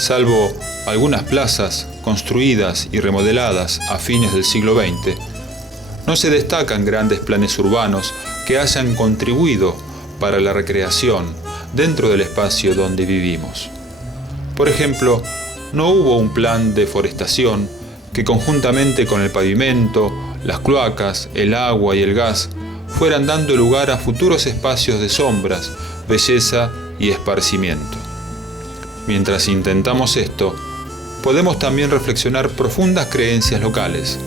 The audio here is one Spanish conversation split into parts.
Salvo algunas plazas construidas y remodeladas a fines del siglo XX, no se destacan grandes planes urbanos que hayan contribuido para la recreación dentro del espacio donde vivimos. Por ejemplo, no hubo un plan de forestación que conjuntamente con el pavimento, las cloacas, el agua y el gas fueran dando lugar a futuros espacios de sombras, belleza y esparcimiento. Mientras intentamos esto, podemos también reflexionar profundas creencias locales,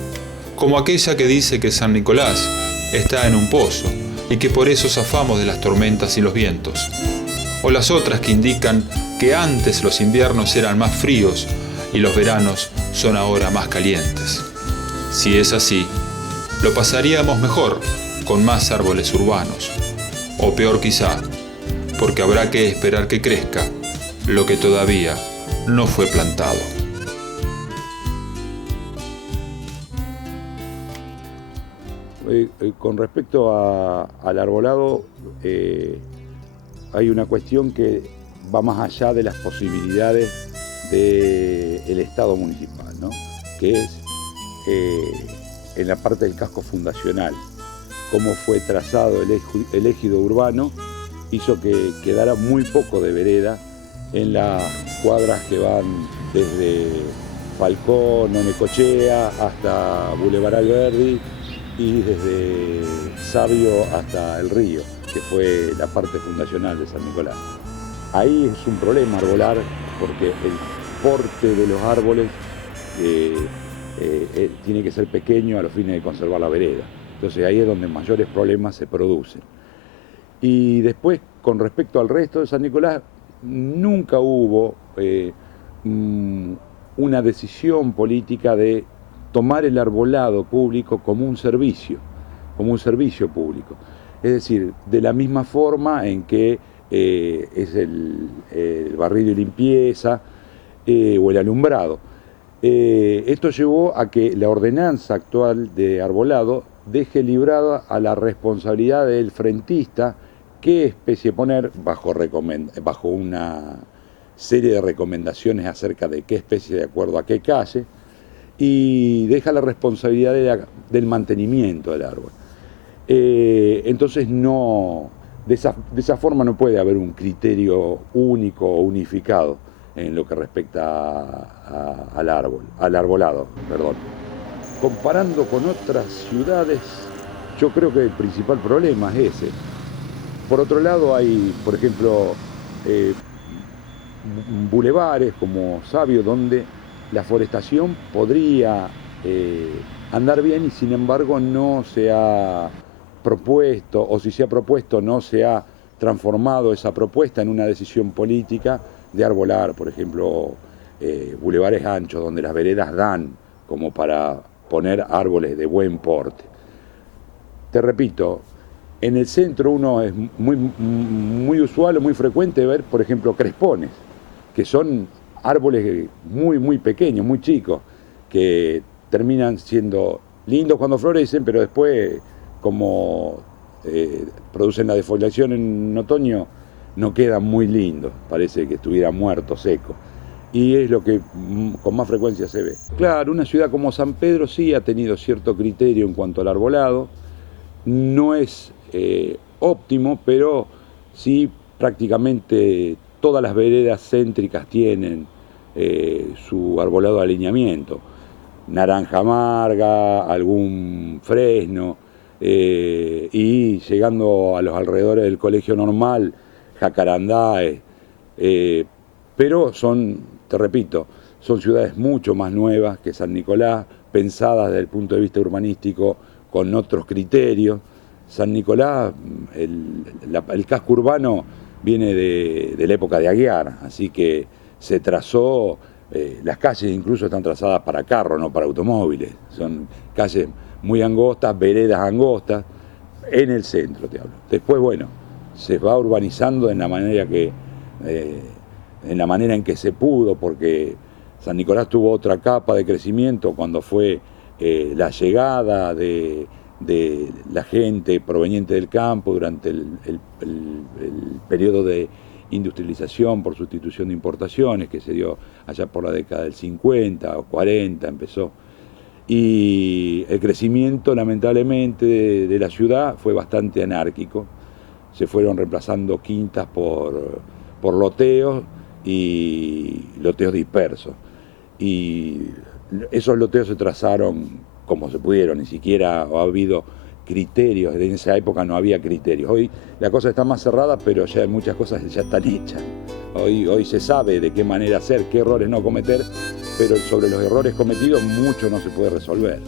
como aquella que dice que San Nicolás está en un pozo y que por eso zafamos de las tormentas y los vientos, o las otras que indican que antes los inviernos eran más fríos y los veranos son ahora más calientes. Si es así, lo pasaríamos mejor con más árboles urbanos, o peor quizá, porque habrá que esperar que crezca lo que todavía no fue plantado. Con respecto al arbolado, hay una cuestión que va más allá de las posibilidades del Estado municipal, ¿no? Que es en la parte del casco fundacional, cómo fue trazado el ejido urbano, hizo que quedara muy poco de vereda en las cuadras que van desde Falcón o Necochea hasta Boulevard Alberdi y desde Sabio hasta el río, que fue la parte fundacional de San Nicolás. Ahí es un problema arbolar porque el porte de los árboles tiene que ser pequeño a los fines de conservar la vereda. Entonces ahí es donde mayores problemas se producen. Y después, con respecto al resto de San Nicolás, nunca hubo una decisión política de tomar el arbolado público como un servicio público. Es decir, de la misma forma en que es el barrido y limpieza o el alumbrado. Esto llevó a que la ordenanza actual de arbolado deje librada a la responsabilidad del frentista qué especie poner bajo una serie de recomendaciones acerca de qué especie de acuerdo a qué calle, y deja la responsabilidad del mantenimiento del árbol. Entonces de esa forma no puede haber un criterio único o unificado en lo que respecta al arbolado. Comparando con otras ciudades, yo creo que el principal problema es ese. Por otro lado hay, por ejemplo, bulevares como Sabio, donde la forestación podría andar bien y sin embargo no se ha propuesto, o si se ha propuesto no se ha transformado esa propuesta en una decisión política de arbolar, por ejemplo, bulevares anchos donde las veredas dan como para poner árboles de buen porte. Te repito, en el centro uno es muy usual o muy frecuente ver, por ejemplo, crespones, que son árboles muy pequeños, muy chicos, que terminan siendo lindos cuando florecen, pero después, como producen la defoliación en otoño, no quedan muy lindos, parece que estuviera muerto, seco. Y es lo que con más frecuencia se ve. Claro, una ciudad como San Pedro sí ha tenido cierto criterio en cuanto al arbolado. No es óptimo, pero sí prácticamente todas las veredas céntricas tienen su arbolado de alineamiento. Naranja amarga, algún fresno, y llegando a los alrededores del Colegio Normal, jacarandáes, pero te repito, son ciudades mucho más nuevas que San Nicolás, pensadas desde el punto de vista urbanístico con otros criterios. San Nicolás, el casco urbano viene de la época de Aguiar, así que se trazó, las calles incluso están trazadas para carros, no para automóviles. Son calles muy angostas, veredas angostas, en el centro te hablo. Después, bueno, se va urbanizando en la manera en que se pudo, porque San Nicolás tuvo otra capa de crecimiento cuando fue la llegada de la gente proveniente del campo durante el periodo de industrialización por sustitución de importaciones que se dio allá por la década del 50 o 40 empezó. Y el crecimiento, lamentablemente, de la ciudad fue bastante anárquico. Se fueron reemplazando quintas por loteos y loteos dispersos. Y esos loteos se trazaron como se pudieron, ni siquiera ha habido criterios, en esa época no había criterios. Hoy la cosa está más cerrada, pero ya muchas cosas ya están hechas. Hoy se sabe de qué manera hacer, qué errores no cometer, pero sobre los errores cometidos mucho no se puede resolver.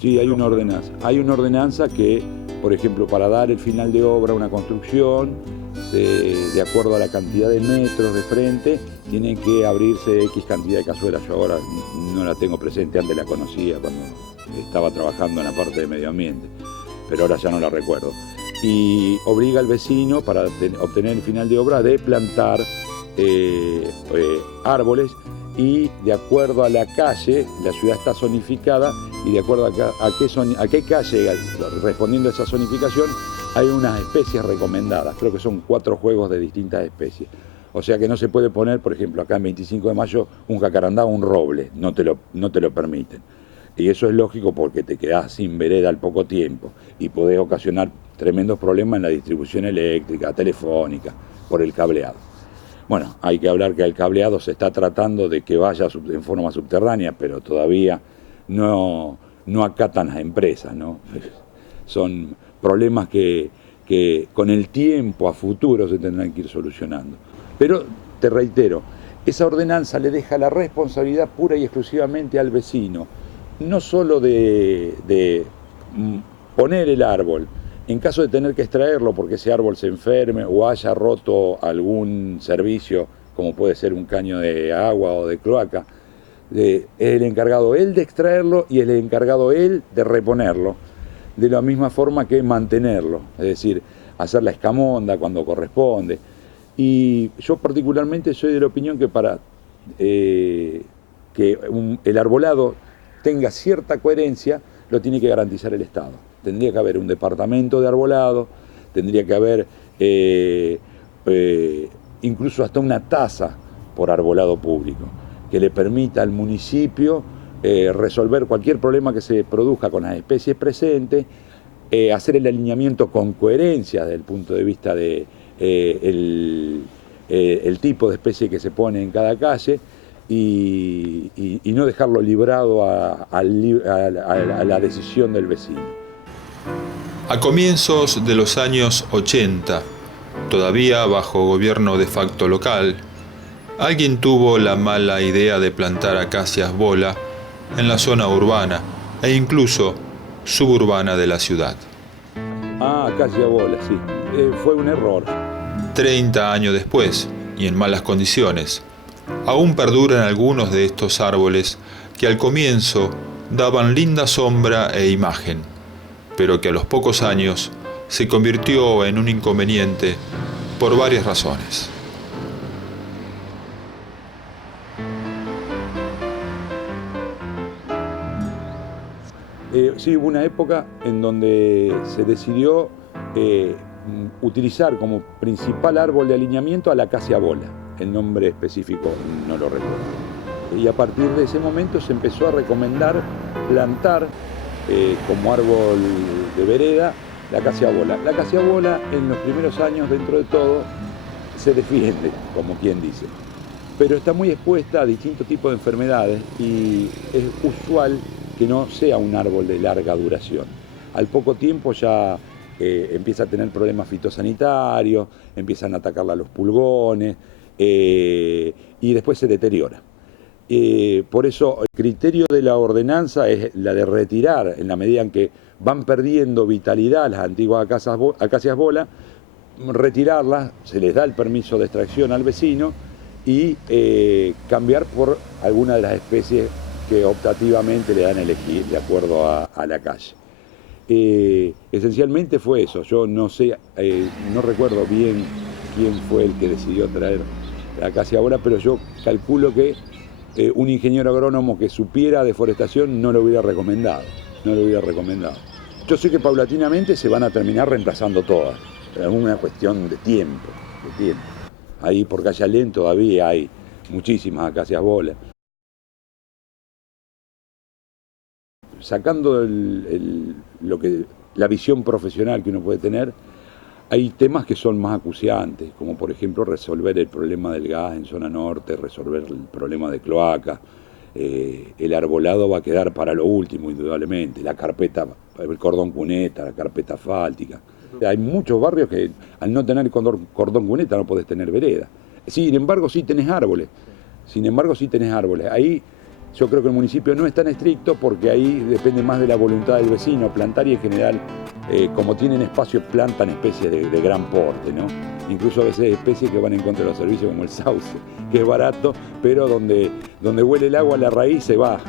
Sí, hay una ordenanza. Hay una ordenanza que, por ejemplo, para dar el final de obra a una construcción, de acuerdo a la cantidad de metros de frente, tiene que abrirse X cantidad de cazuelas. Yo ahora no la tengo presente, antes la conocía cuando estaba trabajando en la parte de medio ambiente, pero ahora ya no la recuerdo. Y obliga al vecino, para obtener el final de obra, de plantar árboles, y de acuerdo a la calle, la ciudad está zonificada, y de acuerdo a qué calle, respondiendo a esa zonificación, hay unas especies recomendadas. Creo que son 4 juegos de distintas especies. O sea que no se puede poner, por ejemplo, acá en 25 de mayo, un jacarandá o un roble, no te lo permiten. Y eso es lógico porque te quedás sin vereda al poco tiempo y podés ocasionar tremendos problemas en la distribución eléctrica, telefónica, por el cableado. Bueno, hay que hablar que el cableado se está tratando de que vaya en forma subterránea, pero todavía no acatan las empresas, ¿no? Son problemas que con el tiempo a futuro se tendrán que ir solucionando. Pero, te reitero, esa ordenanza le deja la responsabilidad pura y exclusivamente al vecino, no solo de poner el árbol, en caso de tener que extraerlo porque ese árbol se enferme o haya roto algún servicio, como puede ser un caño de agua o de cloaca, es el encargado él de extraerlo y es el encargado él de reponerlo, de la misma forma que mantenerlo, es decir, hacer la escamonda cuando corresponde. Y yo particularmente soy de la opinión que para que el arbolado tenga cierta coherencia, lo tiene que garantizar el Estado. Tendría que haber un departamento de arbolado, tendría que haber incluso hasta una tasa por arbolado público, que le permita al municipio resolver cualquier problema que se produzca con las especies presentes, hacer el alineamiento con coherencia desde el punto de vista de el tipo de especie que se pone en cada calle, y no dejarlo librado a la decisión del vecino. A comienzos de los años 80, todavía bajo gobierno de facto local, alguien tuvo la mala idea de plantar acacias bola en la zona urbana e incluso suburbana de la ciudad. Acacia bola, sí. Fue un error. 30 años después, y en malas condiciones, aún perduran algunos de estos árboles que al comienzo daban linda sombra e imagen, pero que a los pocos años se convirtió en un inconveniente por varias razones. Sí, hubo una época en donde se decidió utilizar como principal árbol de alineamiento a la acacia bola. El nombre específico no lo recuerdo. Y a partir de ese momento se empezó a recomendar plantar como árbol de vereda la acacia bola. La acacia bola en los primeros años, dentro de todo, se defiende, como quien dice, pero está muy expuesta a distintos tipos de enfermedades y es usual que no sea un árbol de larga duración. Al poco tiempo ya empieza a tener problemas fitosanitarios, empiezan a atacarla los pulgones y después se deteriora. Por eso el criterio de la ordenanza es la de retirar, en la medida en que van perdiendo vitalidad las antiguas acacias bola, retirarlas, se les da el permiso de extracción al vecino y cambiar por alguna de las especies que optativamente le dan a elegir de acuerdo a la calle. Esencialmente fue eso. Yo no sé, no recuerdo bien quién fue el que decidió traer la acacia ahora, pero yo calculo que un ingeniero agrónomo que supiera de forestación no lo hubiera recomendado. Yo sé que paulatinamente se van a terminar reemplazando todas, pero es una cuestión de tiempo. Ahí por Calle Alén todavía hay muchísimas acacias bolas. Sacando la visión profesional que uno puede tener, hay temas que son más acuciantes, como por ejemplo resolver el problema del gas en zona norte, resolver el problema de cloaca. El arbolado va a quedar para lo último, indudablemente, la carpeta, el cordón cuneta, la carpeta asfáltica. Hay muchos barrios que al no tener cordón cuneta no podés tener vereda. Sin embargo, sí tenés árboles. Ahí yo creo que el municipio no es tan estricto porque ahí depende más de la voluntad del vecino plantar, y en general, como tienen espacio, plantan especies de gran porte, ¿no? Incluso a veces especies que van en contra de los servicios, como el sauce, que es barato, pero donde huele el agua a la raíz se va.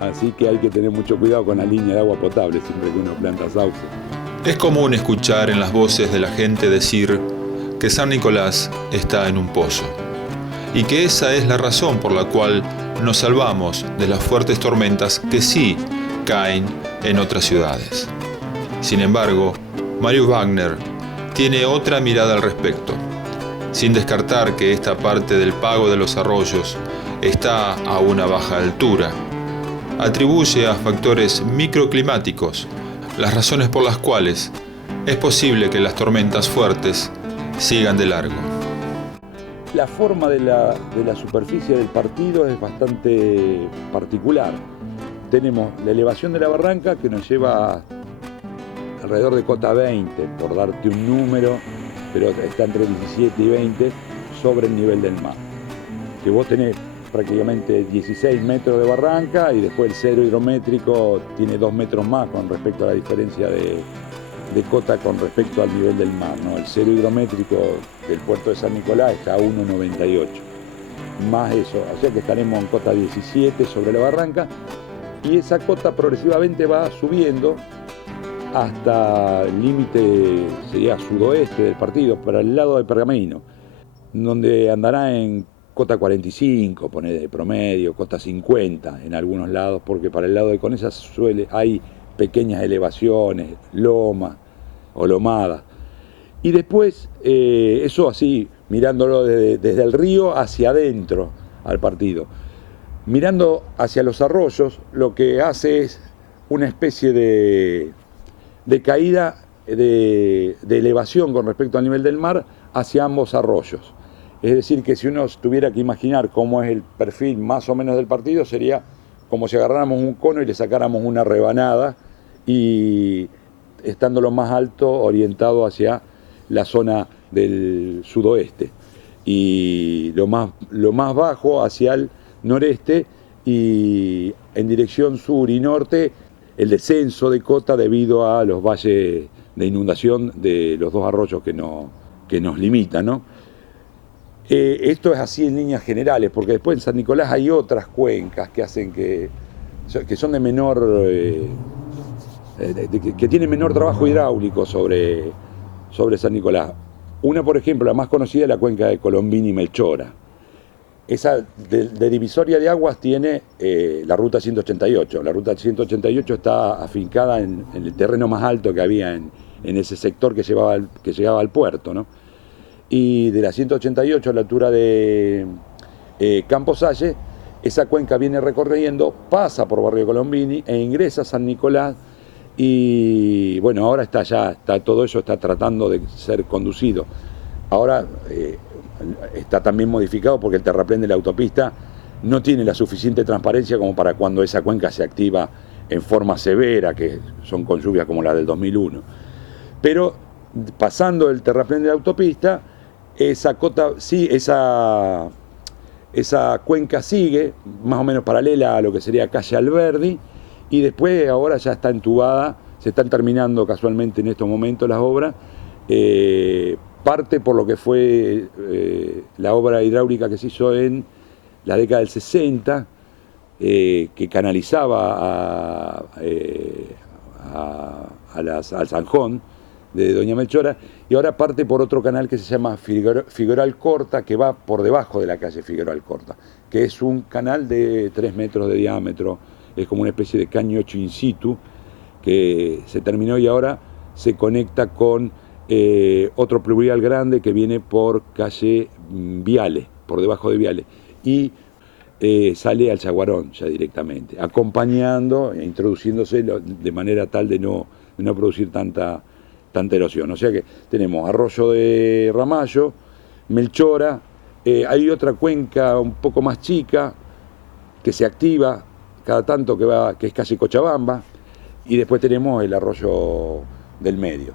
Así que hay que tener mucho cuidado con la línea de agua potable siempre que uno planta sauce. Es común escuchar en las voces de la gente decir que San Nicolás está en un pozo, y que esa es la razón por la cual nos salvamos de las fuertes tormentas que sí caen en otras ciudades. Sin embargo, Mario Wagner tiene otra mirada al respecto, sin descartar que esta parte del pago de los arroyos está a una baja altura. Atribuye a factores microclimáticos las razones por las cuales es posible que las tormentas fuertes sigan de largo. La forma de la superficie del partido es bastante particular. Tenemos la elevación de la barranca que nos lleva alrededor de cota 20, por darte un número, pero está entre 17 y 20 sobre el nivel del mar. Que vos tenés prácticamente 16 metros de barranca y después el cero hidrométrico tiene 2 metros más con respecto a la diferencia de cota con respecto al nivel del mar, ¿no? El cero hidrométrico del puerto de San Nicolás está a 1,98. Más eso, o sea que estaremos en cota 17 sobre la barranca, y esa cota progresivamente va subiendo hasta el límite, sería sudoeste del partido, para el lado de Pergamino, donde andará en cota 45, pone de promedio, cota 50 en algunos lados, porque para el lado de Conesa hay pequeñas elevaciones, lomas o lomadas. Y después, eso así, mirándolo desde el río hacia adentro al partido. Mirando hacia los arroyos, lo que hace es una especie de caída de elevación con respecto al nivel del mar hacia ambos arroyos. Es decir, que si uno tuviera que imaginar cómo es el perfil más o menos del partido, sería como si agarráramos un cono y le sacáramos una rebanada, y estando lo más alto orientado hacia la zona del sudoeste y lo más bajo hacia el noreste, y en dirección sur y norte el descenso de cota debido a los valles de inundación de los dos arroyos que nos limitan, ¿no? Esto es así en líneas generales, porque después en San Nicolás hay otras cuencas que hacen que son de menor, que tienen menor trabajo hidráulico sobre San Nicolás. Una, por ejemplo, la más conocida es la cuenca de Colombini y Melchora. Esa de divisoria de aguas tiene la ruta 188. La ruta 188 está afincada en el terreno más alto que había en ese sector que llegaba al puerto, ¿no? Y de la 188 a la altura de Campo Salle, esa cuenca viene recorriendo, pasa por Barrio Colombini e ingresa a San Nicolás, y bueno, ahora todo eso está tratando de ser conducido. Ahora está también modificado porque el terraplén de la autopista no tiene la suficiente transparencia como para cuando esa cuenca se activa en forma severa, que son con lluvias como la del 2001. Pero pasando el terraplén de la autopista, esa cuenca sigue más o menos paralela a lo que sería calle Alberdi, y después ahora ya está entubada, se están terminando casualmente en estos momentos las obras, parte por lo que fue la obra hidráulica que se hizo en la década del 60, que canalizaba al Zanjón de Doña Melchora, y ahora parte por otro canal que se llama Figueroa Alcorta, que va por debajo de la calle Figueroa Alcorta, que es un canal de 3 metros de diámetro, es como una especie de caño hecho in situ, que se terminó y ahora se conecta con otro pluvial grande que viene por calle Viale, por debajo de Viale, y sale al Chaguarón ya directamente, acompañando e introduciéndose de manera tal de no producir tanta erosión. O sea que tenemos Arroyo de Ramallo, Melchora, hay otra cuenca un poco más chica que se activa cada tanto que es casi Cochabamba, y después tenemos el arroyo del medio.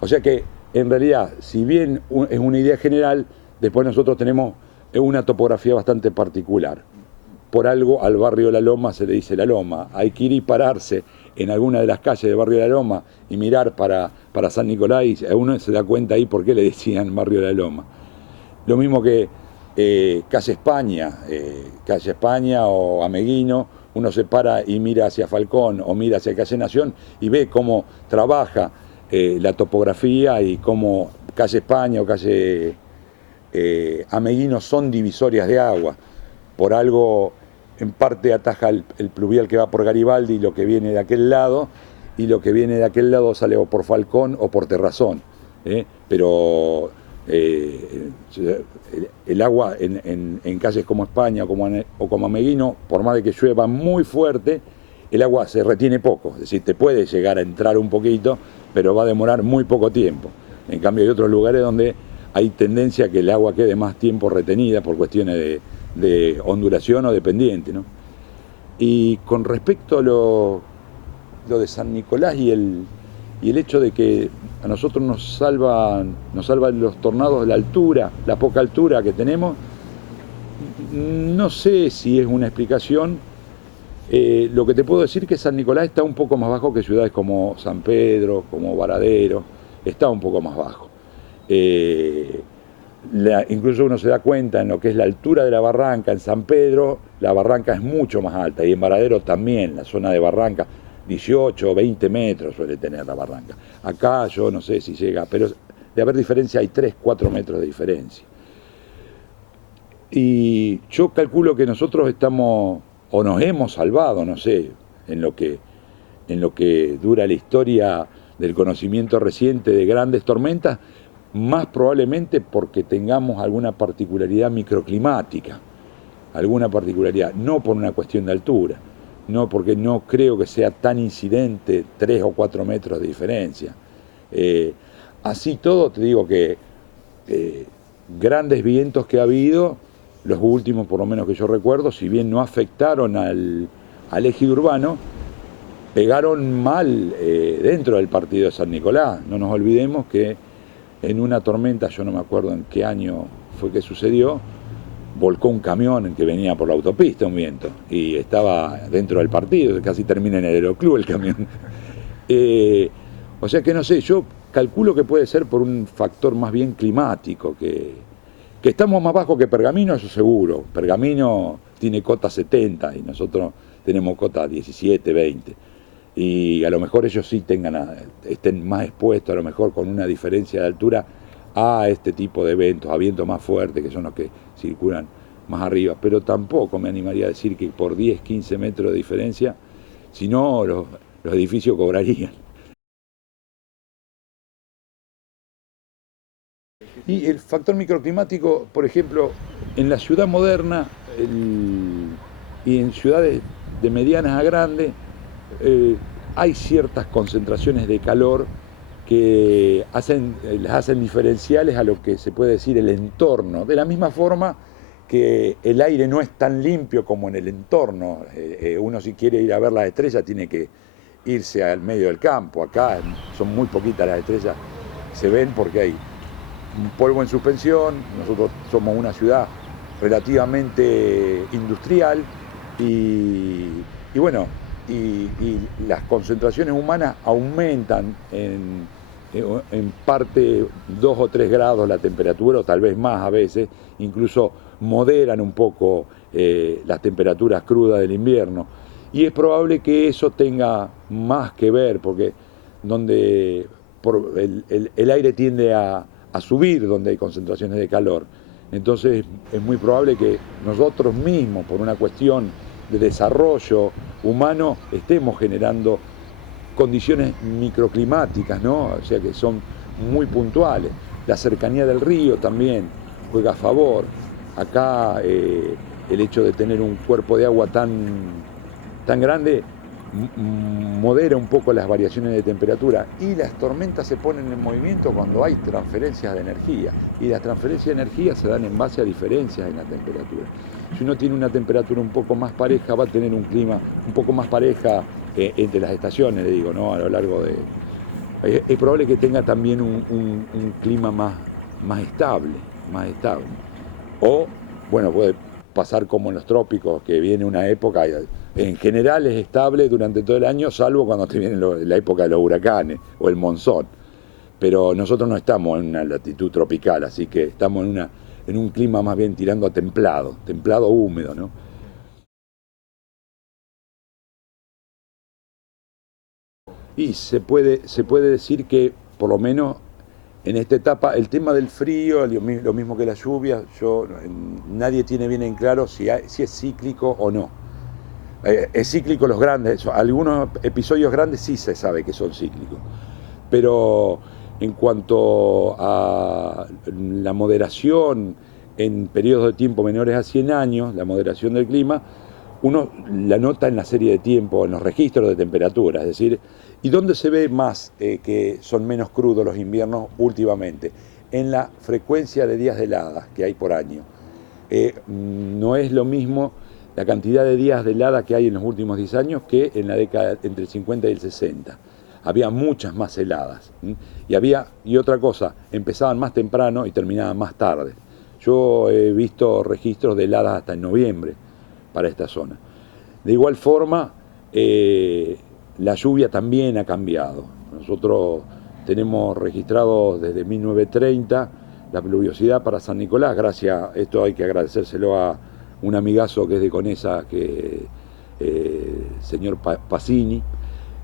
O sea que en realidad, si bien es una idea general, después nosotros tenemos una topografía bastante particular. Por algo al barrio de La Loma se le dice La Loma. Hay que ir y pararse en alguna de las calles del barrio de La Loma y mirar para San Nicolás, y uno se da cuenta ahí por qué le decían barrio de La Loma. Lo mismo que calle España o Ameguino, uno se para y mira hacia Falcón o mira hacia calle Nación y ve cómo trabaja la topografía y cómo calle España o calle Ameguino son divisorias de agua. Por algo, en parte ataja el pluvial que va por Garibaldi y lo que viene de aquel lado, y lo que viene de aquel lado sale o por Falcón o por Terrazón. Pero el agua en calles como España o como Ameguino, por más de que llueva muy fuerte, el agua se retiene poco. Es decir, te puede llegar a entrar un poquito, pero va a demorar muy poco tiempo. En cambio, hay otros lugares donde hay tendencia a que el agua quede más tiempo retenida por cuestiones de ondulación o de pendiente, ¿no? Y con respecto a lo de San Nicolás y el hecho de que a nosotros nos salvan los tornados de la altura, la poca altura que tenemos, no sé si es una explicación. Lo que te puedo decir es que San Nicolás está un poco más bajo que ciudades como San Pedro, como Varadero, está un poco más bajo. Incluso uno se da cuenta en lo que es la altura de la barranca. En San Pedro la barranca es mucho más alta, y en Varadero también, la zona de barranca, 18 o 20 metros suele tener la barranca. Acá yo no sé si llega, pero de haber diferencia hay 3, 4 metros de diferencia. Y yo calculo que nosotros estamos, o nos hemos salvado, no sé, en lo que dura la historia del conocimiento reciente de grandes tormentas, más probablemente porque tengamos alguna particularidad microclimática, alguna particularidad, no por una cuestión de altura, no porque no creo que sea tan incidente 3 o 4 metros de diferencia. Así todo, te digo que grandes vientos que ha habido, los últimos por lo menos que yo recuerdo, si bien no afectaron al eje urbano, pegaron mal dentro del partido de San Nicolás. No nos olvidemos que en una tormenta, yo no me acuerdo en qué año fue que sucedió, volcó un camión en que venía por la autopista, un viento, y estaba dentro del partido, casi termina en el aeroclub el camión. O sea que no sé, yo calculo que puede ser por un factor más bien climático, que estamos más bajo que Pergamino, eso seguro. Pergamino tiene cota 70 y nosotros tenemos cota 17, 20. Y a lo mejor ellos sí estén más expuestos, a lo mejor con una diferencia de altura, a este tipo de eventos, a vientos más fuertes, que son los que circulan más arriba. Pero tampoco me animaría a decir que por 10, 15 metros de diferencia, si no, los edificios cobrarían. Y el factor microclimático, por ejemplo, en la ciudad moderna y en ciudades de medianas a grandes, hay ciertas concentraciones de calor que las hacen diferenciales a lo que se puede decir el entorno. De la misma forma que el aire no es tan limpio como en el entorno. Uno, si quiere ir a ver las estrellas, tiene que irse al medio del campo. Acá son muy poquitas las estrellas, se ven porque hay un polvo en suspensión. Nosotros somos una ciudad relativamente industrial y bueno, y las concentraciones humanas aumentan en en parte 2 o 3 grados la temperatura, o tal vez más a veces, incluso moderan un poco las temperaturas crudas del invierno. Y es probable que eso tenga más que ver, porque donde el aire tiende a subir donde hay concentraciones de calor. Entonces es muy probable que nosotros mismos, por una cuestión de desarrollo humano, estemos generando condiciones microclimáticas, ¿no? O sea que son muy puntuales. La cercanía del río también juega a favor. Acá el hecho de tener un cuerpo de agua tan grande modera un poco las variaciones de temperatura, y las tormentas se ponen en movimiento cuando hay transferencias de energía, y las transferencias de energía se dan en base a diferencias en la temperatura. Si uno tiene una temperatura un poco más pareja, va a tener un clima un poco más pareja entre las estaciones, le digo, ¿no? A lo largo de... Es probable que tenga también un clima más estable, más estable. O, bueno, puede pasar como en los trópicos, que viene una época, en general es estable durante todo el año, salvo cuando te viene la época de los huracanes o el monzón. Pero nosotros no estamos en una latitud tropical, así que estamos en un clima más bien tirando a templado húmedo, ¿no? Y se puede decir que, por lo menos en esta etapa, el tema del frío, lo mismo que la lluvia, nadie tiene bien en claro si es cíclico o no. Es cíclico los grandes, algunos episodios grandes sí se sabe que son cíclicos, pero en cuanto a la moderación en periodos de tiempo menores a 100 años, la moderación del clima, uno la nota en la serie de tiempo, en los registros de temperatura, es decir, ¿y dónde se ve más que son menos crudos los inviernos últimamente? En la frecuencia de días de heladas que hay por año. No es lo mismo la cantidad de días de helada que hay en los últimos 10 años que en la década entre el 50 y el 60. Había muchas más heladas. Y otra cosa, empezaban más temprano y terminaban más tarde. Yo he visto registros de heladas hasta en noviembre para esta zona. De igual forma, la lluvia también ha cambiado. Nosotros tenemos registrado desde 1930 la pluviosidad para San Nicolás, gracias, esto hay que agradecérselo a un amigazo que es de Conesa, señor Pacini,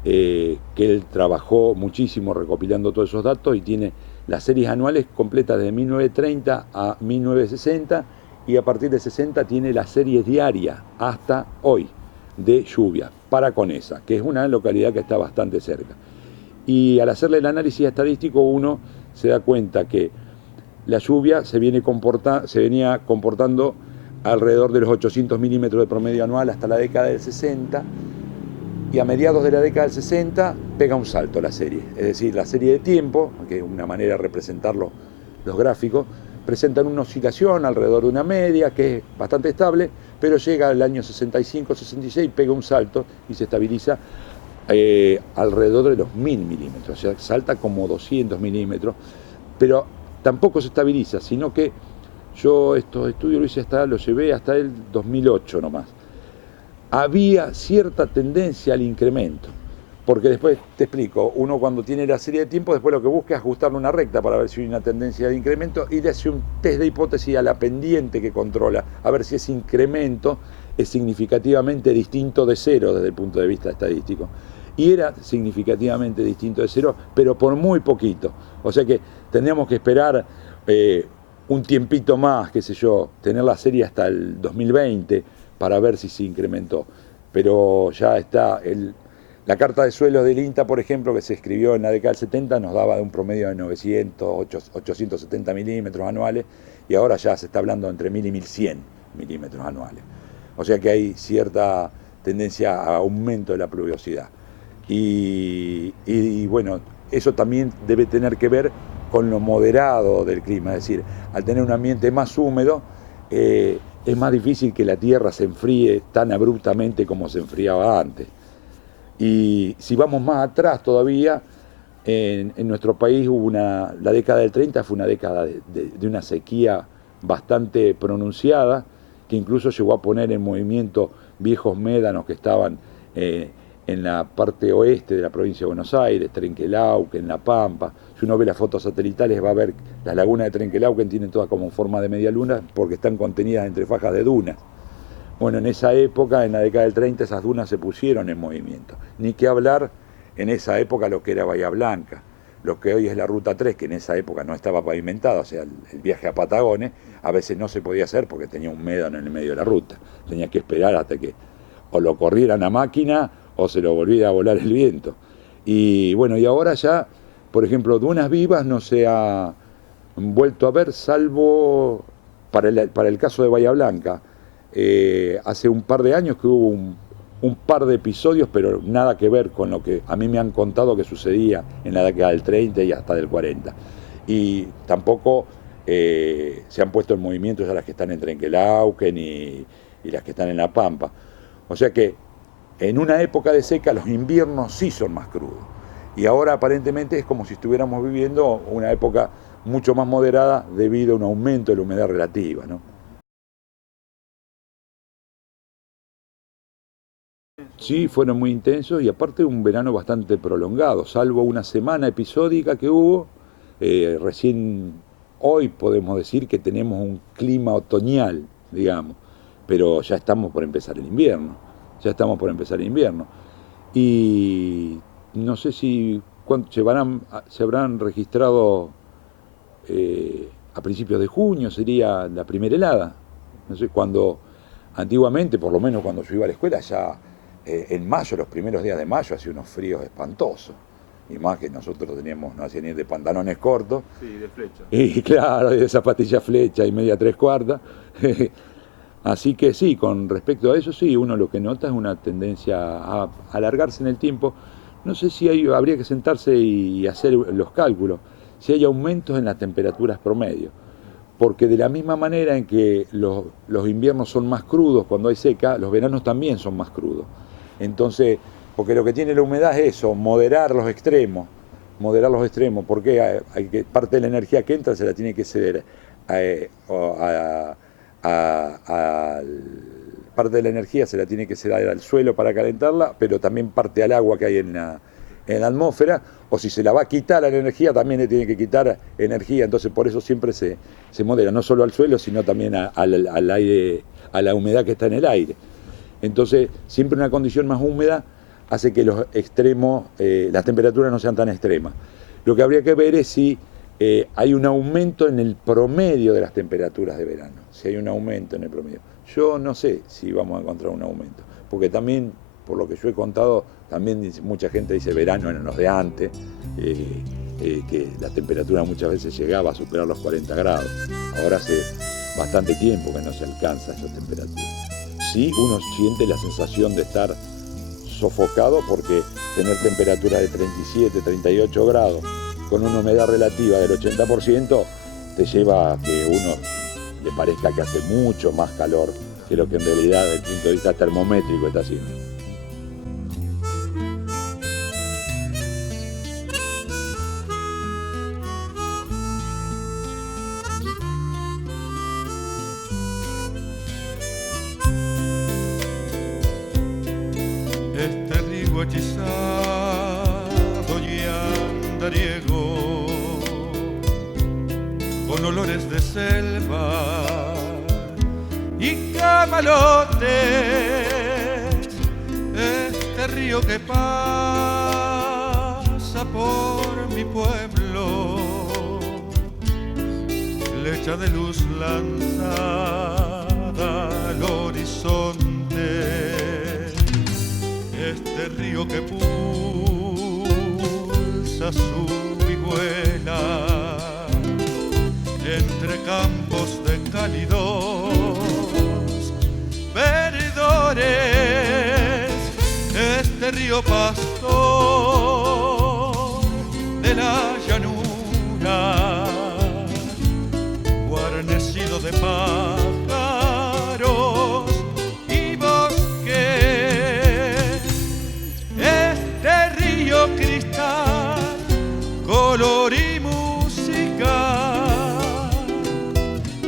que él trabajó muchísimo recopilando todos esos datos y tiene las series anuales completas desde 1930 a 1960, y a partir de 60 tiene las series diarias hasta hoy de lluvia para Conesa, que es una localidad que está bastante cerca. Y al hacerle el análisis estadístico uno se da cuenta que la lluvia se venía comportando alrededor de los 800 milímetros de promedio anual hasta la década del 60, y a mediados de la década del 60 pega un salto la serie. Es decir, la serie de tiempo, que es una manera de representar los gráficos, presentan una oscilación alrededor de una media que es bastante estable, pero llega al año 65-66, pega un salto y se estabiliza alrededor de los 1000 milímetros, o sea, salta como 200 milímetros, pero tampoco se estabiliza, sino que yo estos estudios los llevé hasta el 2008 nomás. Había cierta tendencia al incremento, porque después, te explico, uno cuando tiene la serie de tiempo, después lo que busca es ajustarle una recta para ver si hay una tendencia de incremento, y le hace un test de hipótesis a la pendiente que controla, a ver si ese incremento es significativamente distinto de cero desde el punto de vista estadístico. Y era significativamente distinto de cero, pero por muy poquito. O sea que tendríamos que esperar un tiempito más, qué sé yo, tener la serie hasta el 2020 para ver si se incrementó. Pero ya está, la carta de suelo del INTA, por ejemplo, que se escribió en la década del 70, nos daba de un promedio de 900, 870 milímetros anuales, y ahora ya se está hablando entre 1000 y 1100 milímetros anuales. O sea que hay cierta tendencia a aumento de la pluviosidad. Y bueno, eso también debe tener que ver con lo moderado del clima, es decir, al tener un ambiente más húmedo, es más difícil que la tierra se enfríe tan abruptamente como se enfriaba antes. Y si vamos más atrás todavía, en nuestro país la década del 30 fue una década de una sequía bastante pronunciada, que incluso llegó a poner en movimiento viejos médanos que estaban en la parte oeste de la provincia de Buenos Aires, Trenquelauquen, en La Pampa. Si uno ve las fotos satelitales va a ver las lagunas de Trenquelauquen tienen todas como forma de media luna porque están contenidas entre fajas de dunas. Bueno, en esa época, en la década del 30, esas dunas se pusieron en movimiento. Ni que hablar en esa época lo que era Bahía Blanca, lo que hoy es la Ruta 3, que en esa época no estaba pavimentada, o sea, el viaje a Patagones a veces no se podía hacer porque tenía un médano en el medio de la ruta. Tenía que esperar hasta que o lo corrieran a máquina o se lo volviera a volar el viento. Y bueno, y ahora ya, por ejemplo, dunas vivas no se ha vuelto a ver, salvo para el caso de Bahía Blanca. Hace un par de años que hubo un par de episodios, pero nada que ver con lo que a mí me han contado que sucedía en la década del 30 y hasta del 40. Y tampoco se han puesto en movimiento ya las que están en Trenquelauquen y las que están en La Pampa. O sea que en una época de seca los inviernos sí son más crudos. Y ahora aparentemente es como si estuviéramos viviendo una época mucho más moderada debido a un aumento de la humedad relativa, ¿no? Sí, fueron muy intensos y aparte un verano bastante prolongado, salvo una semana episódica que hubo. Recién hoy podemos decir que tenemos un clima otoñal, digamos, pero ya estamos por empezar el invierno, Y no sé si se habrán registrado a principios de junio, sería la primera helada. No sé, cuando antiguamente, por lo menos cuando yo iba a la escuela, ya en mayo, los primeros días de mayo, hacía unos fríos espantosos. Y más que nosotros no hacían ni de pantalones cortos. Sí, de flecha. Y claro, de zapatillas flecha y media 3/4. Así que sí, con respecto a eso, sí, uno lo que nota es una tendencia a alargarse en el tiempo. No sé si habría que sentarse y hacer los cálculos, si hay aumentos en las temperaturas promedio. Porque de la misma manera en que los inviernos son más crudos cuando hay seca, los veranos también son más crudos. Entonces, porque lo que tiene la humedad es eso, moderar los extremos, porque parte de la energía que entra se la tiene que ceder parte de la energía se la tiene que ceder al suelo para calentarla, pero también parte al agua que hay en la atmósfera, o si se la va a quitar a la energía, también le tiene que quitar energía, entonces por eso siempre se modera, no solo al suelo, sino también al aire, a la humedad que está en el aire. Entonces, siempre una condición más húmeda hace que los extremos, las temperaturas no sean tan extremas. Lo que habría que ver es si hay un aumento en el promedio de las temperaturas de verano, si hay un aumento en el promedio. Yo no sé si vamos a encontrar un aumento, porque también, por lo que yo he contado, también mucha gente dice verano eran los de antes, que la temperatura muchas veces llegaba a superar los 40 grados. Ahora hace bastante tiempo que no se alcanza esa temperatura. Sí, uno siente la sensación de estar sofocado porque tener temperaturas de 37, 38 grados con una humedad relativa del 80% te lleva a que uno le parezca que hace mucho más calor que lo que en realidad desde el punto de vista termométrico está haciendo. Este río hechizado y andariego, con olores de selva y camalotes, este río que pasa por mi pueblo, flecha de luz lanzada al horizonte. Este río que pulsa, sube y vuela entre campos de cálidos verdores. Este río pastor de la llanura, guarnecido de pájaros y bosques. Este río cristal, color y música,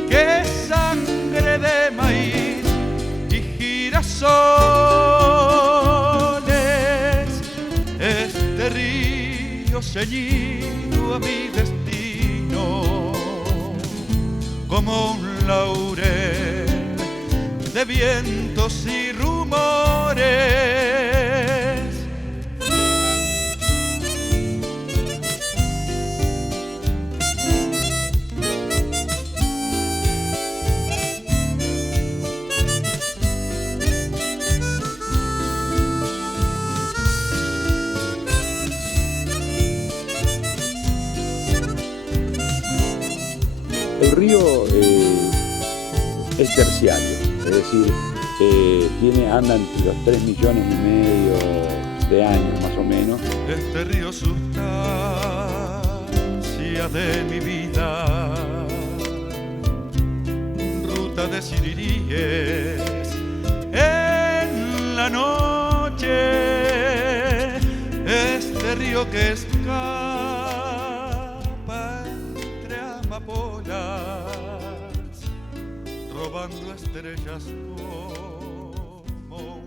que es sangre de maíz y girasoles. ceñido a mi destino, como un laurel de vientos y rumores. El río es terciario, es decir, anda entre los 3,5 millones de años más o menos. Este río sustancia de mi vida, ruta de siriríes en la noche, este río que escapa entre amapolas, robando estrellas como